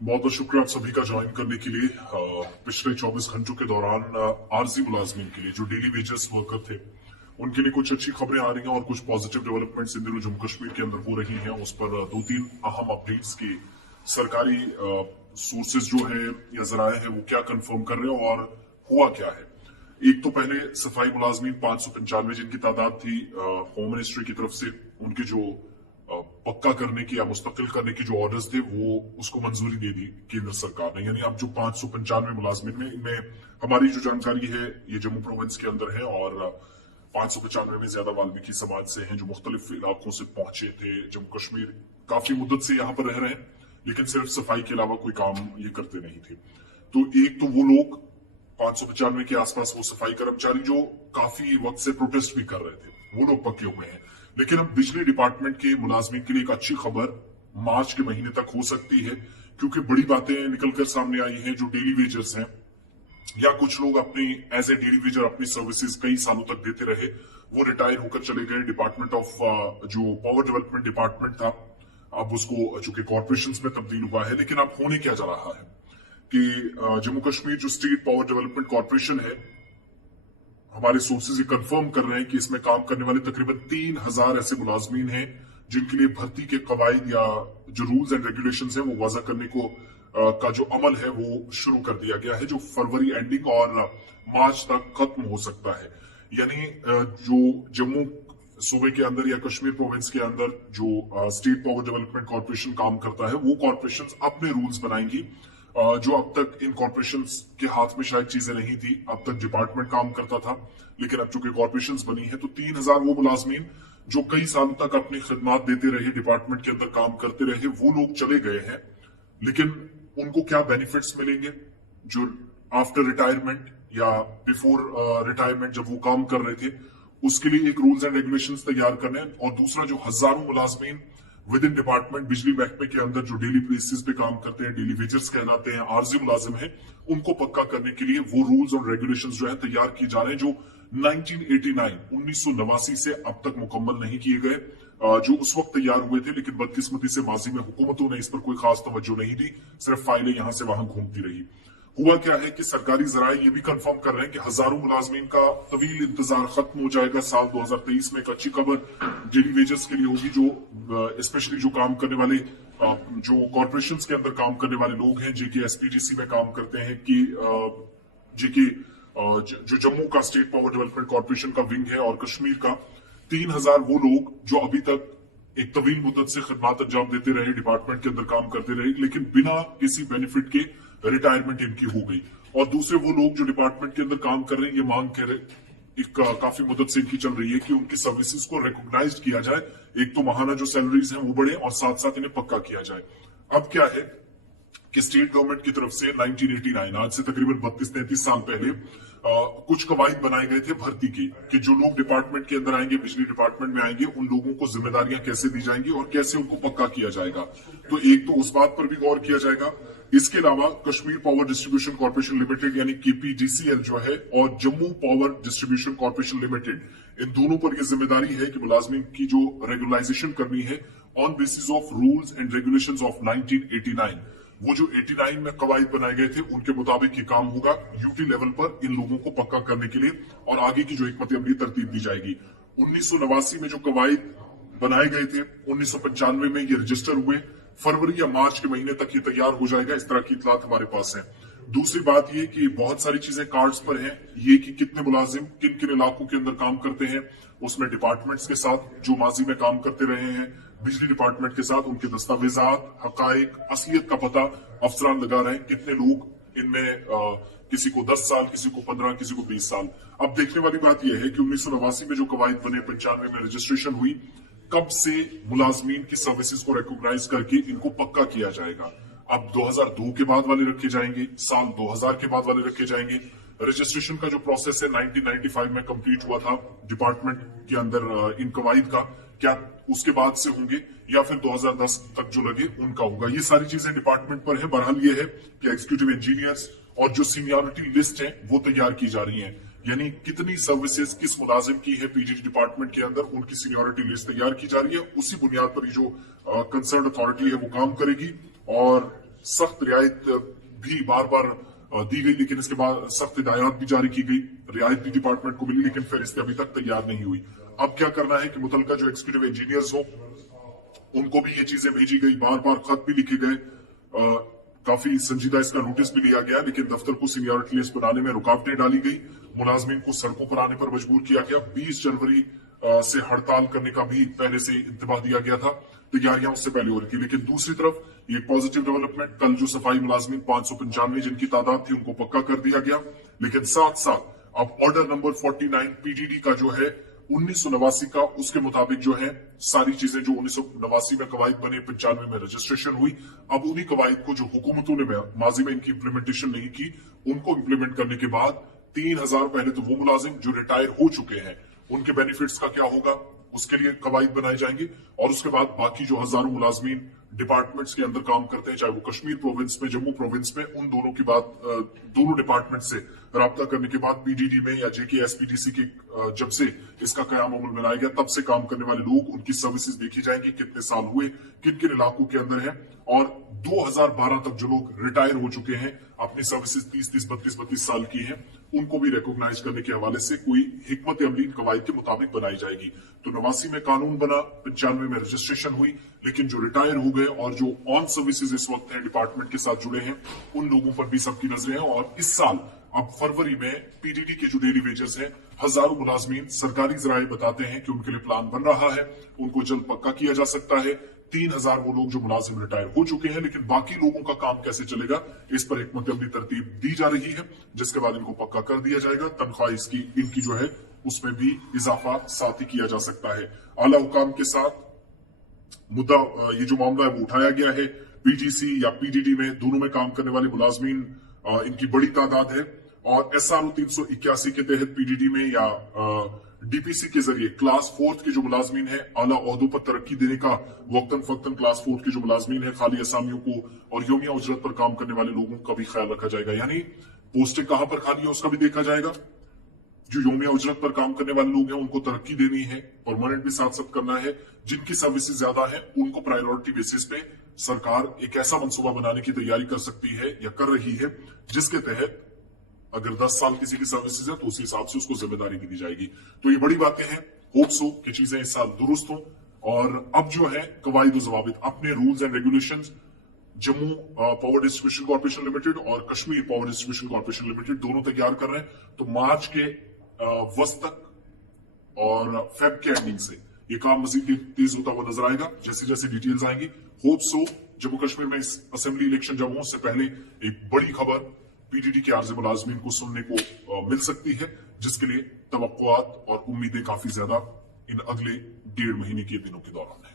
बहुत बहुत शुक्रिया आप सभी का ज्वाइन करने के लिए। पिछले 24 घंटों के दौरान आरजी मुलाजमीन के लिए जो डेली वेजेस वर्कर थे उनके लिए कुछ अच्छी खबरें आ रही हैं और कुछ पॉजिटिव डेवलपमेंट्स इन दिनों जम्मू कश्मीर के अंदर हो रही हैं। उस पर दो तीन अहम अपडेट्स की सरकारी सोर्सेज जो है या जराए हैं वो क्या कंफर्म कर रहे हैं और हुआ क्या है। एक तो पहले सफाई मुलाजमीन 595 जिनकी तादाद थी, होम मिनिस्ट्री की तरफ से उनके जो पक्का करने की या मुस्तकिल करने की जो ऑर्डर्स थे वो उसको मंजूरी दे दी केंद्र सरकार ने। यानी अब जो 595 मुलाजमीन में इनमें हमारी जो जानकारी है ये जम्मू प्रोविंस के अंदर है और 595 में ज्यादा वाल्मीकि समाज से हैं जो मुख्तलिफ इलाकों से पहुंचे थे। जम्मू कश्मीर काफी मुद्दत से यहाँ पर रह रहे हैं लेकिन सिर्फ सफाई के अलावा कोई काम ये करते नहीं थे। तो एक तो वो लोग 595 के आसपास वो सफाई कर्मचारी जो काफी वक्त से प्रोटेस्ट भी कर रहे थे वो लोग पक्के हुए हैं। लेकिन अब बिजली डिपार्टमेंट के मुलाजमीन के लिए एक अच्छी खबर मार्च के महीने तक हो सकती है क्योंकि बड़ी बातें निकलकर सामने आई हैं। जो डेली वेजर्स हैं या कुछ लोग अपनी एज ए डेली वेजर अपनी सर्विसेज कई सालों तक देते रहे वो रिटायर होकर चले गए। डिपार्टमेंट ऑफ जो पावर डेवलपमेंट डिपार्टमेंट था अब उसको चूंकि कॉर्पोरेशन में तब्दील हुआ है। लेकिन अब होने क्या जा रहा है कि जम्मू कश्मीर जो स्टेट पावर डेवलपमेंट कॉर्पोरेशन है, हमारे सोर्सेज ये कंफर्म कर रहे हैं कि इसमें काम करने वाले तकरीबन 3000 ऐसे मुलाजमीन हैं जिनके लिए भर्ती के कवायद या जो रूल्स एंड रेगुलेशंस हैं वो वाजा करने को का जो अमल है वो शुरू कर दिया गया है जो फरवरी एंडिंग और मार्च तक खत्म हो सकता है। यानी जो जम्मू सूबे के अंदर या कश्मीर प्रोविंस के अंदर जो स्टेट पावर डेवलपमेंट कॉर्पोरेशन काम करता है वो कॉर्पोरेशन अपने रूल्स बनाएंगी। जो अब तक इन कॉर्पोरेशन के हाथ में शायद चीजें नहीं थी, अब तक डिपार्टमेंट काम करता था लेकिन अब चूंकि कॉर्पोरेशन बनी है तो 3000 वो मुलाजमीन जो कई सालों तक अपनी खिदमत देते रहे डिपार्टमेंट के अंदर काम करते रहे वो लोग चले गए हैं। लेकिन उनको क्या बेनिफिट्स मिलेंगे जो आफ्टर रिटायरमेंट या बिफोर रिटायरमेंट जब वो काम कर रहे थे उसके लिए एक रूल्स एंड रेगुलेशंस तैयार करने और दूसरा जो हजारों मुलाजमीन विद इन डिपार्टमेंट बिजली महकमे के अंदर जो डेली बेसिस पे काम करते हैं, डेली वेजर्स कहलाते हैं, आरजी मुलाजिम हैं, उनको पक्का करने के लिए वो रूल्स और रेगुलेशंस जो है तैयार किए जा रहे हैं जो 1989 से अब तक मुकम्मल नहीं किए गए, जो उस वक्त तैयार हुए थे। लेकिन बदकिस्मती से माजी में हुकूमतों ने इस पर कोई खास तवज्जो नहीं दी, सिर्फ फाइलें यहां से वहां घूमती रही। हुआ क्या है कि सरकारी जराए ये भी कंफर्म कर रहे हैं कि हजारों मुलाजमीन का तवील इंतजार खत्म हो जाएगा साल 2023 में। एक अच्छी खबर डेली वेजर्स के लिए होगी जो स्पेशली जो काम करने वाले जो कॉर्पोरेशन के अंदर काम करने वाले लोग हैं जेके एसपीडीसी में काम करते हैं कि जेके जो जम्मू का स्टेट पावर डेवलपमेंट कॉर्पोरेशन का विंग है और कश्मीर का 3000 वो लोग जो अभी तक एक तवील मुद्दत से खिदमत अंजाम देते रहे, डिपार्टमेंट के अंदर काम करते रहे लेकिन बिना किसी बेनिफिट के रिटायरमेंट इनकी हो गई। और दूसरे वो लोग जो डिपार्टमेंट के अंदर काम कर रहे हैं ये मांग कर एक काफी मदद से इनकी चल रही है कि उनकी सर्विसेज को रिकॉग्नाइज किया जाए, एक तो माहाना जो सैलरीज हैं वो बढ़े और साथ साथ इन्हें पक्का किया जाए। अब क्या है कि स्टेट गवर्नमेंट की तरफ से 1989 आज से तकरीबन 32-33 साल पहले कुछ कवायद बनाए गए थे भर्ती के कि जो लोग डिपार्टमेंट के अंदर आएंगे, बिजली डिपार्टमेंट में आएंगे, उन लोगों को जिम्मेदारियां कैसे दी जाएंगी और कैसे उनको पक्का किया जाएगा। तो एक तो उस बात पर भी गौर किया जाएगा। इसके अलावा Kashmir power distribution corporation limited यानी केपीडीसीएल जो है और Jammu power distribution corporation limited, इन दोनों पर यह जिम्मेदारी है कि मुलाजमीन की जो रेगुलाइजेशन करनी है on basis of rules and regulations of 1989, वो जो 89 में कवायद बनाए गए थे उनके मुताबिक ये काम होगा यूटी लेवल पर इन लोगों को पक्का करने के लिए और आगे की जो हिकमत अमली तरतीब दी जाएगी। 1989 में जो कवायद बनाए गए थे 1995 में ये रजिस्टर हुए, फरवरी या मार्च के महीने तक ये तैयार हो जाएगा, इस तरह की इतलात हमारे पास है। दूसरी बात ये कि बहुत सारी चीजें कार्ड्स पर हैं, ये कि कितने मुलाजिम किन किन इलाकों के अंदर काम करते हैं, उसमें डिपार्टमेंट्स के साथ जो माजी में काम करते रहे हैं, बिजली डिपार्टमेंट के साथ उनके दस्तावेजात, हकायक, असलियत का पता अफसरान लगा रहे हैं, कितने लोग इनमें किसी को 10 साल, किसी को 15, किसी को 20 साल। अब देखने वाली बात यह है कि 1989 में जो कवायद बने, 95 में रजिस्ट्रेशन हुई, कब से मुलाजमीन की सर्विसेज को रिकॉग्नाइज करके इनको पक्का किया जाएगा। अब 2002 के बाद वाले रखे जाएंगे, साल 2000 के बाद वाले रखे जाएंगे। रजिस्ट्रेशन का जो प्रोसेस है 1995 में कंप्लीट हुआ था डिपार्टमेंट के अंदर इन कवायद का, क्या उसके बाद से होंगे या फिर 2010 तक जो लगे उनका होगा। ये सारी चीजें डिपार्टमेंट पर है। बहरहाल ये है कि एग्जीक्यूटिव इंजीनियर्स और जो सीनियरिटी लिस्ट है वो तैयार की जा रही है, यानी कितनी सर्विसेज किस मुलाजिम की है पीजीडी डिपार्टमेंट के अंदर, उनकी सीनियरिटी लिस्ट तैयार की जा रही है। उसी बुनियाद पर जो कंसर्न अथॉरिटी है वो काम करेगी और सख्त रियायत भी बार बार दी गई, लेकिन इसके बाद सख्त हिदायत भी जारी की गई, रियायत भी डिपार्टमेंट को मिली, लेकिन फिर इसके अभी तक तैयार नहीं हुई। अब क्या करना है कि मुतलका जो एग्जीक्यूटिव इंजीनियर्स हो उनको भी ये चीजें भेजी गई, बार बार खत भी लिखे गए, काफी संजीदा इसका नोटिस भी लिया गया, लेकिन दफ्तर को सीनियरिटी लिस्ट बनाने में रुकावटें डाली गई, मुलाजमीन को सड़कों पर आने पर मजबूर किया गया। 20 जनवरी से हड़ताल करने का भी पहले से इंतबाह दिया गया था, तैयारियां उससे पहले हो रही थी। लेकिन दूसरी तरफ ये पॉजिटिव डेवलपमेंट, कल जो सफाई मुलाजमीन 595 जिनकी तादाद थी उनको पक्का कर दिया गया, लेकिन साथ साथ अब ऑर्डर नंबर 49 पीडीडी का जो है 1989 का, उसके मुताबिक जो है सारी चीजें जो 1989 में कवायद बने, 95 में रजिस्ट्रेशन हुई, अब उन्हीं कवायद को जो हुकूमतों ने माजी में इनकी इंप्लीमेंटेशन नहीं की, उनको इंप्लीमेंट करने के बाद 3000 पहले तो वो मुलाजिम जो रिटायर हो चुके हैं उनके बेनिफिट्स का क्या होगा, उसके लिए कवायद बनाए जाएंगे। और उसके बाद बाकी जो हजारों मुलाजमीन डिपार्टमेंट्स के अंदर काम करते हैं, चाहे वो कश्मीर प्रोविंस में, जम्मू प्रोविंस में, उन दोनों की बात, दोनों डिपार्टमेंट से राब्ता करने के बाद पीडीडी में या जेकेएसपीडीसी के जब से इसका कयाम अमल में लाया गया तब से काम करने वाले लोग, उनकी सर्विसेज देखी जाएंगी, कितने साल हुए, किन किन इलाकों के अंदर है, और 2012 तक जो लोग रिटायर हो चुके हैं, अपनी सर्विसेज 30-30, 32-32 साल की हैं, उनको भी रिकॉग्नाइज करने के हवाले से कोई हिकमत अमली कवायद के मुताबिक बनाई जाएगी। तो 89 में कानून बना, 95 में रजिस्ट्रेशन हुई, लेकिन जो रिटायर हो गए और जो ऑन सर्विसेज इस वक्त हैं, डिपार्टमेंट के साथ जुड़े हैं, उन लोगों पर भी सबकी नजरें हैं। और इस साल अब फरवरी में पीडीडी के जो डेली वेजेस हैं, हजारों मुलाजमीन सरकारी जराये बताते हैं कि उनके लिए प्लान बन रहा है, उनको जल्द पक्का किया जा सकता है। 3000 वो लोग जो मुलाजिम रिटायर हो चुके हैं, लेकिन बाकी लोगों का काम कैसे चलेगा, इस पर एक मुतल्ली तरतीब दी जा रही है, जिसके बाद इनको पक्का कर दिया जाएगा। तनख्वाह इसकी इनकी जो है उसमें भी इजाफा साथ ही किया जा सकता है। आला हुकाम के साथ मुद्दा, ये जो मामला है वो उठाया गया है। पीजीसी या पीडीडी में, दोनों में काम करने वाले मुलाजमीन इनकी बड़ी तादाद है, और एसआरओ 381 के तहत पीडीडी में या डीपीसी के जरिए क्लास 4 के जो मुलाजमीन है, आला ओहदों पर तरक्की देने का वक्तन फक्तन क्लास 4 के जो मुलाजमीन है, खाली असामियों को और योमिया उजरत पर काम करने वाले लोगों का भी ख्याल रखा जाएगा। यानी पोस्टें कहां पर खाली है उसका भी देखा जाएगा। जो योमिया उजरत पर काम करने वाले लोग हैं उनको तरक्की देनी है, परमानेंट भी साथ साथ करना है। जिनकी सर्विसेज ज्यादा है उनको प्रायोरिटी बेसिस पे सरकार एक ऐसा मंसूबा बनाने की तैयारी कर सकती है या कर रही है, जिसके तहत अगर 10 साल किसी की सर्विसेज है तो उसी हिसाब से उसको जिम्मेदारी भी दी जाएगी। तो ये बड़ी बातें हैं, होप्स हो कि चीजें इस साल दुरुस्त हो। और अब जो है कवायद जवाबित, अपने rules and regulations Jammu power distribution corporation limited और Kashmir power distribution corporation limited दोनों तैयार कर रहे हैं। तो मार्च के वस्त तक और फेब के एंडिंग से ये काम मजीद तेज होता हुआ नजर आएगा, जैसे जैसे डिटेल्स आएंगी। होप्स हो जम्मू कश्मीर में इस असेंबली इलेक्शन जब हो उससे पहले एक बड़ी खबर पीडीडी के आर्ज मुलाजमीन को सुनने को मिल सकती है, जिसके लिए तवक्कुआत और उम्मीदें काफी ज्यादा इन अगले 1.5 महीने के दिनों के दौरान है।